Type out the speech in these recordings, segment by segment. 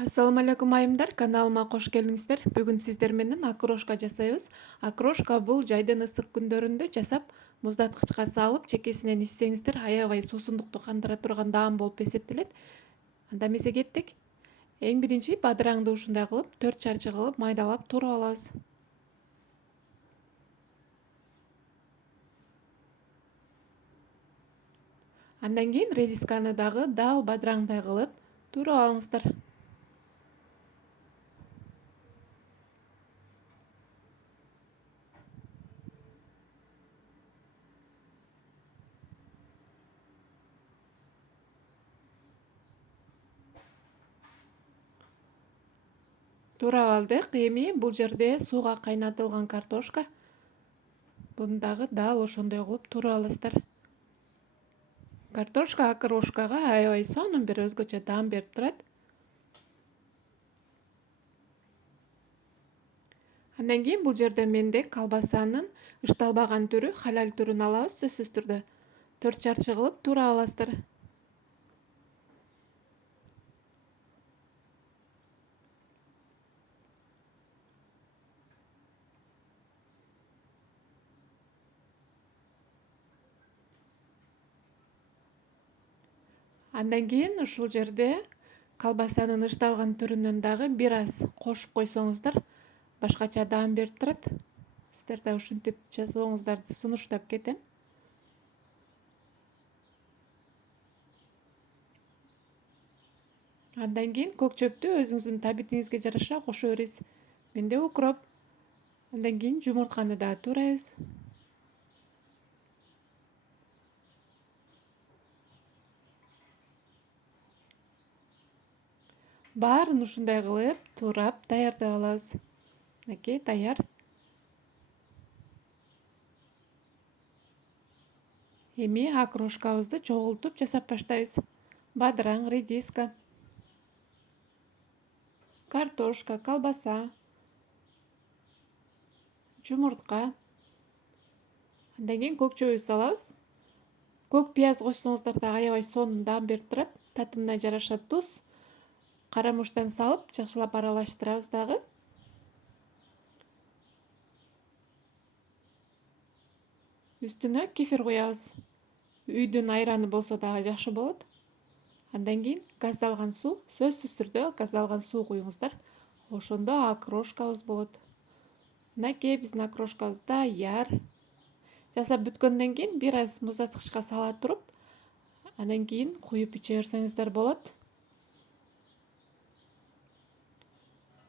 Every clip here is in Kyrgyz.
Ассаламу алейкум айымдар, каналыма кош келиңиздер. Бүгүн сиздер менен окрошка жасайбыз. Окрошка бул жайдын ысык күндөрүндө жасап, муздаткычка салып, чекесинен ичсеңиздер, аябай суусундукту кандыра турган даам болуп эсептелет. Анда эмесе кеттик. Эң биринчи бадыраңды ушундай кылып, 4 чарчы кылып майдалап туруп алабыз. Андан кийин редисканы дагы дал бадыраңдай кылып туруп алыңыздар. Туурап алдык. Эми бул жерде сууга кайнатылган картошка. Буну дагы дал ошондой кылып туруп аласыздар. Картошка окрошкага аябай сонун бир өзгөчө даам берип турат. Андан кийин бул жерде менде колбасанын ышталбаган түрү, халал түрүн алабыз сөзсүз түрдө. 4 чарчы кылып туурап аласыздар. Андан кийин ушул жерде колбасанын ышталган түрүнөн дагы бир аз кошуп койсоңуздар, башкача даам берип турат. Сиздер да ушинтип жасооңуздарды сунуштап кетем. Андан кийин көк чөптү өзүңүздүн табитиңизге жараша кошо бересиз. Менде укроп. Андан кийин жумуртканы да туурайбыз. Баарын ушундай кылып туурап даярдап алабыз. Мынакей даяр. Эми окрошкабызды чогултуп жасап баштайбыз. Бадыраң, редиска, картошка, колбаса, жумуртка. Андан кийин көк чөбү салабыз. Көк пияз кошсоңуздар да аябай сонун даам берип турат. Татымына жараша туз, карамуштан салып, жакшылап аралаштырабыз дагы. Үстүнө кефир куябыз. Үйдүн айраны болсо дагы жакшы болот. Андан кийин газдалган суу, сөзсүз түрдө газдалган суу куюңуздар. Ошондо окрошкабыз болот. Мынакей биздин окрошкабыз даяр. Жасап бүткөндөн кийин бир аз муздаткычка сала туруп, андан кийин куюп иче берсеңиздер болот.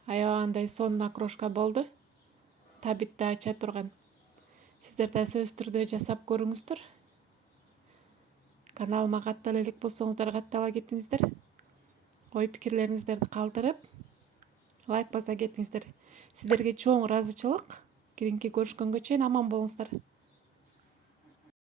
Аябагандай сонун окрошка болду. Табитти ача турган. Сиздер да сөзсүз түрдө жасап көрүңүздөр. Каналыма каттала элек болсоңуздар каттала кетиңиздер. Ой пикирлериңиздерди калтырып, лайк баса кетиңиздер. Сиздерге чоң ыраазычылык. Кийинки көрүшкөнгө чейин аман болуңуздар.